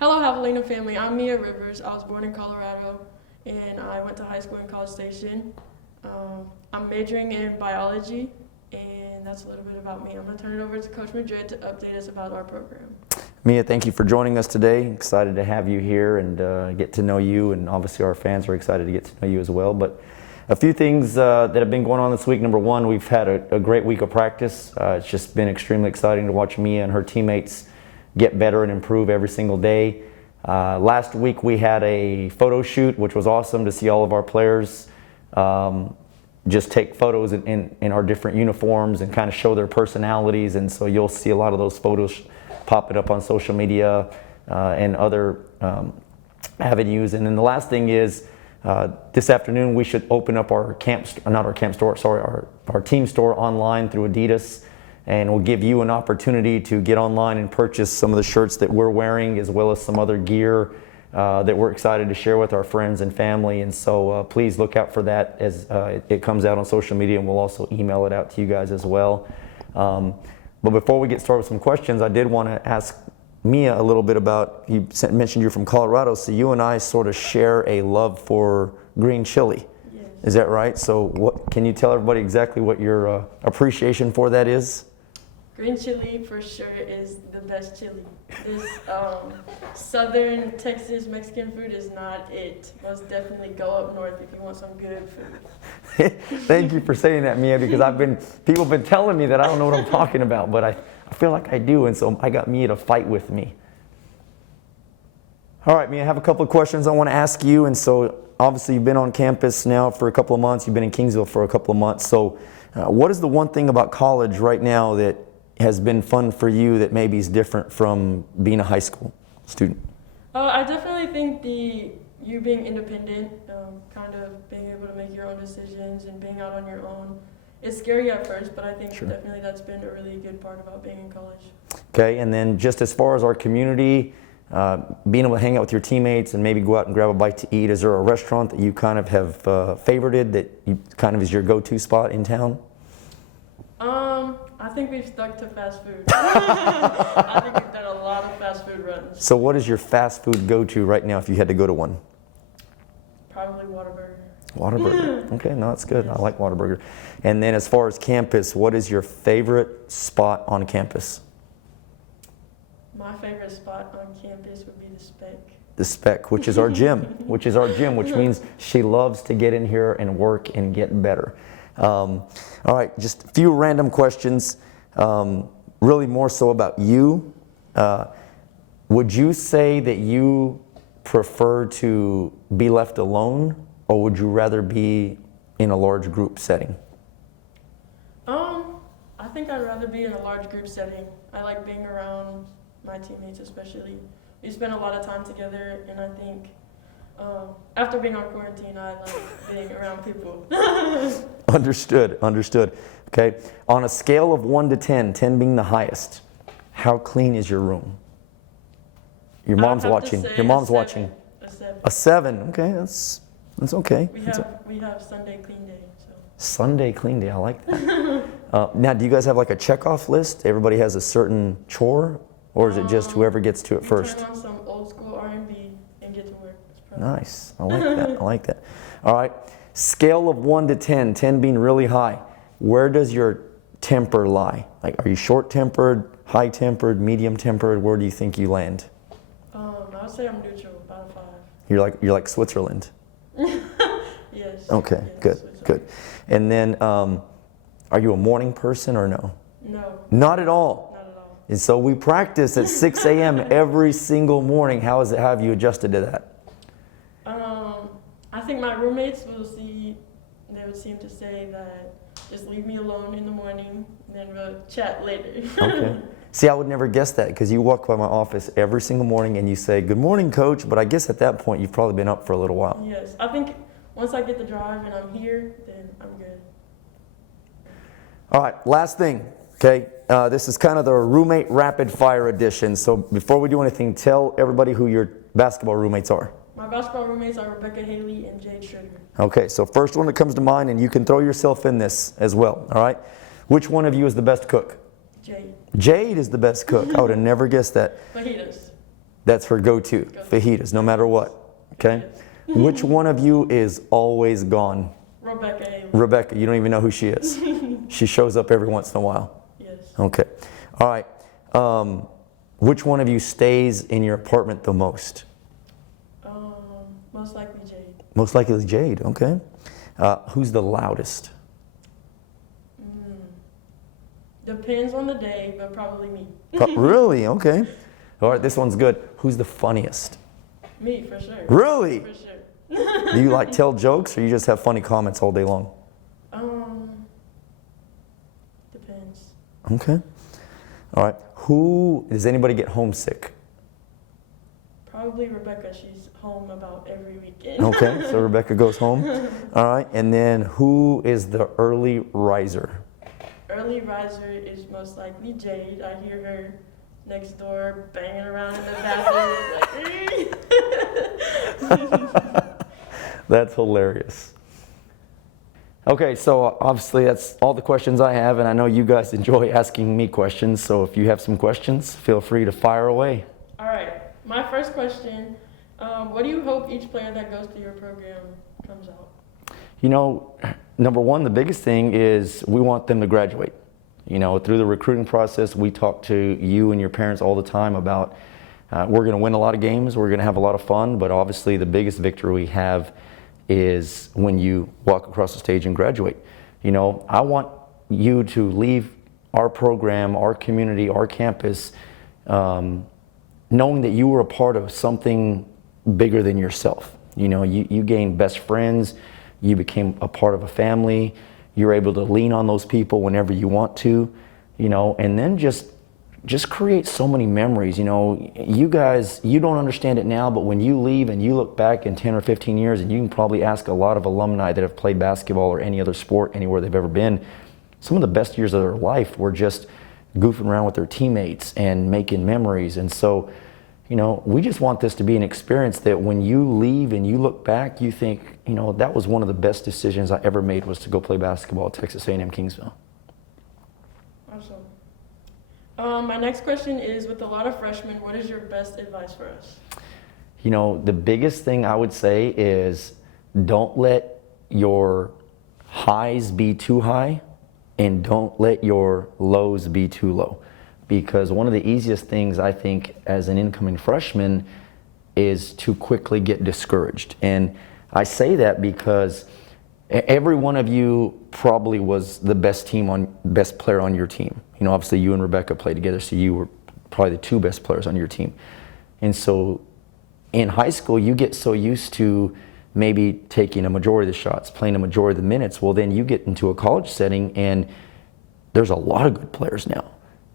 Hello, Javelina family. I'm Mia Rivers. I was born in Colorado, and I went to high school in College Station. I'm majoring in biology, and that's a little bit about me. I'm going to turn it over to Coach Madrid to update us about our program. Mia, thank you for joining us today. Excited to have you here and get to know you, and obviously our fans are excited to get to know you as well. But a few things that have been going on this week. Number one, we've had a great week of practice. It's just been extremely exciting to watch Mia and her teammates get better and improve every single day. Last week we had a photo shoot, which was awesome to see all of our players just take photos in our different uniforms and kind of show their personalities. And so you'll see a lot of those photos popping up on social media and other avenues. And then the last thing is this afternoon we should open up our our team store online through Adidas. And we'll give you an opportunity to get online and purchase some of the shirts that we're wearing, as well as some other gear that we're excited to share with our friends and family. And so please look out for that as it comes out on social media, and we'll also email it out to you guys as well. But before we get started with some questions, I did want to ask Mia a little bit about, you mentioned you're from Colorado, so you and I sort of share a love for green chili. Yes. Is that right? So can you tell everybody exactly what your appreciation for that is? Green chili for sure is the best chili. This southern Texas Mexican food is not it. Most definitely go up north if you want some good food. Thank you for saying that, Mia, because people have been telling me that I don't know what I'm talking about, but I feel like I do, and so I got Mia to fight with me. All right, Mia, I have a couple of questions I want to ask you, and so obviously you've been on campus now for a couple of months. You've been in Kingsville for a couple of months. So what is the one thing about college right now that has been fun for you that maybe is different from being a high school student? I definitely think you being independent, kind of being able to make your own decisions and being out on your own. It's scary at first, but I think Sure. definitely that's been a really good part about being in college. Okay, and then just as far as our community, being able to hang out with your teammates and maybe go out and grab a bite to eat, is there a restaurant that you kind of have favorited that you kind of is your go-to spot in town? I think we've stuck to fast food. I think we've done a lot of fast food runs. So what is your fast food go-to right now if you had to go to one? Probably Whataburger. Whataburger. Okay, no, that's good. I like Whataburger. And then as far as campus, what is your favorite spot on campus? My favorite spot on campus would be the Spec. The Spec, which is our gym, which means she loves to get in here and work and get better. All right, just a few random questions, really more so about you. Would you say that you prefer to be left alone, or would you rather be in a large group setting? I think I'd rather be in a large group setting. I like being around my teammates, especially. We spend a lot of time together, and I think after being on quarantine, I like being around people. Understood. Okay, on a scale of 1 to 10, 10 being the highest, how clean is your room? Your mom's watching. Your mom's watching. A 7. A 7. Okay, that's okay. We have Sunday clean day. So. Sunday clean day. I like that. Now, do you guys have like a checkoff list? Everybody has a certain chore, or is it just whoever gets to it first? Turn on some old school R&B and get to work. Nice. I like that. All right. Scale of 1 to 10, 10 being really high. Where does your temper lie? Like, are you short-tempered, high-tempered, medium-tempered? Where do you think you land? I would say I'm neutral, about a 5. You're like Switzerland. Yes. Okay. Yes, Good. And then, are you a morning person or no? No. Not at all. Not at all. And so we practice at 6 a.m. every single morning. How have you adjusted to that? I think my roommates they would seem to say that just leave me alone in the morning, and then we'll chat later. Okay. See, I would never guess that, because you walk by my office every single morning and you say, "Good morning, coach," but I guess at that point you've probably been up for a little while. Yes, I think once I get the drive and I'm here, then I'm good. All right, last thing, okay? This is kind of the roommate rapid fire edition. So before we do anything, tell everybody who your basketball roommates are. My basketball roommates are Rebecca Haley and Jade Sugar. Okay, so first one that comes to mind, and you can throw yourself in this as well, all right? Which one of you is the best cook? Jade. Jade is the best cook. I would have never guessed that. Fajitas. That's her go-to, fajitas, no matter what, okay? Which one of you is always gone? Rebecca Haley. Rebecca, you don't even know who she is. She shows up every once in a while. Yes. Okay, all right. Which one of you stays in your apartment the most? Most likely Jade. Most likely Jade, okay. Who's the loudest? Depends on the day, but probably me. Really? Okay. All right, this one's good. Who's the funniest? Me, for sure. Really? For sure. Do you like tell jokes or you just have funny comments all day long? Depends. Okay. All right. Does anybody get homesick? Probably Rebecca. She's home about every weekend. Okay, so Rebecca goes home. All right, and then who is the early riser? Early riser is most likely Jade. I hear her next door banging around in the bathroom. That's hilarious. Okay, so obviously that's all the questions I have, and I know you guys enjoy asking me questions, so if you have some questions, feel free to fire away. All right, my first question, what do you hope each player that goes through your program comes out? You know, number one, the biggest thing is we want them to graduate. You know, through the recruiting process, we talk to you and your parents all the time about we're going to win a lot of games, we're going to have a lot of fun, but obviously the biggest victory we have is when you walk across the stage and graduate. You know, I want you to leave our program, our community, our campus, knowing that you were a part of something bigger than yourself. You know, you gained best friends, you became a part of a family, you're able to lean on those people whenever you want to, you know, and then just create so many memories. You know, you guys, you don't understand it now, but when you leave and you look back in 10 or 15 years, and you can probably ask a lot of alumni that have played basketball or any other sport anywhere they've ever been, some of the best years of their life were just goofing around with their teammates and making memories. And so, you know, we just want this to be an experience that when you leave and you look back, you think, you know, that was one of the best decisions I ever made, was to go play basketball at Texas A&M Kingsville. Awesome. My next question is, with a lot of freshmen, what is your best advice for us? You know, the biggest thing I would say is don't let your highs be too high and don't let your lows be too low. Because one of the easiest things, I think, as an incoming freshman is to quickly get discouraged. And I say that because every one of you probably was the best player on your team. You know, obviously you and Rebecca played together, so you were probably the two best players on your team. And so in high school, you get so used to maybe taking a majority of the shots, playing a majority of the minutes. Well, then you get into a college setting and there's a lot of good players now.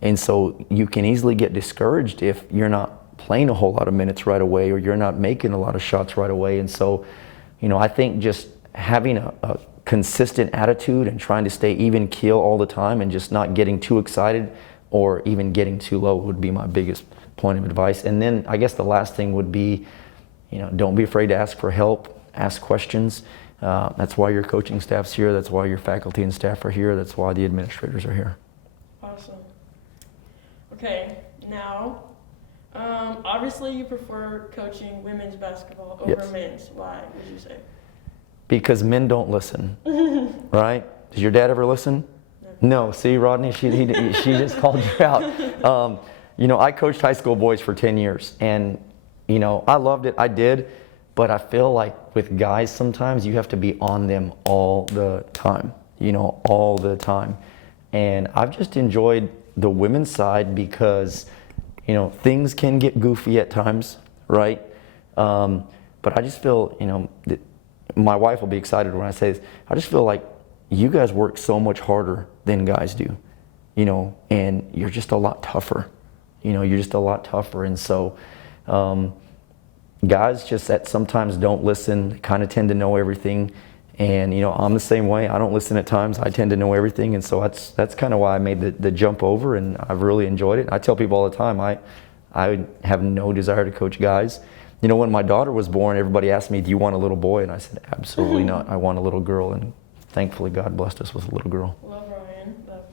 And so you can easily get discouraged if you're not playing a whole lot of minutes right away, or you're not making a lot of shots right away. And so, you know, I think just having a consistent attitude and trying to stay even keel all the time and just not getting too excited or even getting too low would be my biggest point of advice. And then I guess the last thing would be, you know, don't be afraid to ask for help, ask questions. That's why your coaching staff's here. That's why your faculty and staff are here. That's why the administrators are here. Awesome. Okay, now, obviously you prefer coaching women's basketball over Yes. men's. Why would you say? Because men don't listen, right? Does your dad ever listen? No. See, Rodney, she just called you out. You know, I coached high school boys for 10 years, and, you know, I loved it. I did, but I feel like with guys sometimes you have to be on them all the time, you know, all the time. And I've just enjoyed the women's side because, you know, things can get goofy at times, right? But I just feel, you know, that my wife will be excited when I say this. I just feel like you guys work so much harder than guys do, you know, and you're just a lot tougher. You know, you're just a lot tougher. And so guys just that sometimes don't listen, kind of tend to know everything. And, you know, I'm the same way. I don't listen at times. I tend to know everything. And so that's kind of why I made the jump over, and I've really enjoyed it. I tell people all the time, I have no desire to coach guys. You know, when my daughter was born, everybody asked me, do you want a little boy? And I said, absolutely not. I want a little girl. And thankfully, God blessed us with a little girl. Love Ryan. Love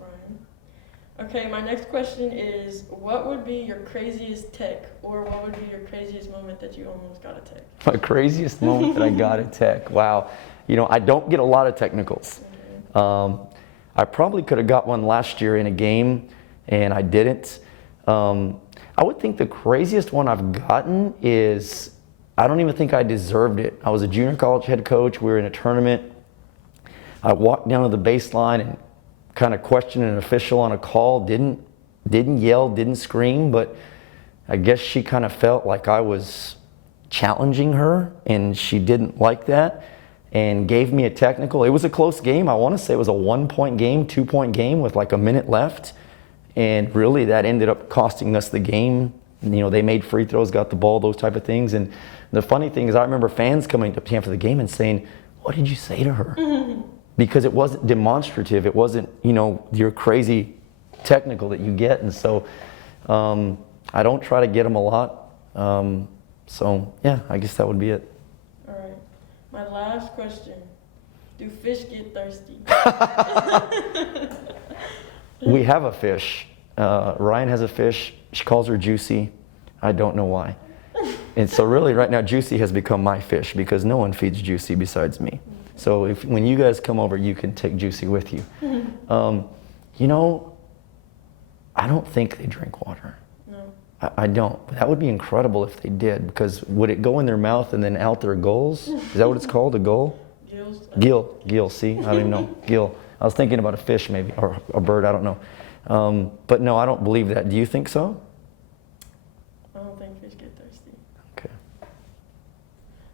Okay, my next question is, what would be your craziest tech, or what would be your craziest moment that you almost got a tech? My craziest moment that I got a tech. Wow. You know, I don't get a lot of technicals. I probably could have got one last year in a game, and I didn't. I would think the craziest one I've gotten is, I don't even think I deserved it. I was a junior college head coach. We were in a tournament. I walked down to the baseline and kind of questioned an official on a call. Didn't yell, didn't scream, but I guess she kind of felt like I was challenging her, and she didn't like that, and gave me a technical. It was a close game. I want to say it was a 1-point game, 2-point game with like a minute left, and really that ended up costing us the game. You know, they made free throws, got the ball, those type of things. And the funny thing is, I remember fans coming up to me after the game and saying, "What did you say to her?" Because it wasn't demonstrative. It wasn't, you know, your crazy technical that you get. And so I don't try to get them a lot. So yeah, I guess that would be it. All right. My last question. Do fish get thirsty? We have a fish. Ryan has a fish. She calls her Juicy. I don't know why. And so really right now, Juicy has become my fish because no one feeds Juicy besides me. So when you guys come over, you can take Juicy with you. You know, I don't think they drink water. No. I don't. But that would be incredible if they did, because would it go in their mouth and then out their gills? Is that what it's called, a gill? Gills. Gill, see? I don't even know. Gill. I was thinking about a fish maybe, or a bird, I don't know. But no, I don't believe that. Do you think so? I don't think fish get thirsty. Okay.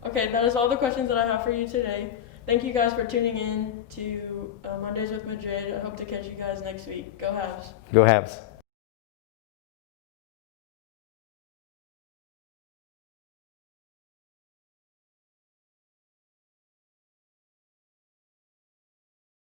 Okay, that is all the questions that I have for you today. Thank you guys for tuning in to Mondays with Madrid. I hope to catch you guys next week. Go Habs. Go Habs.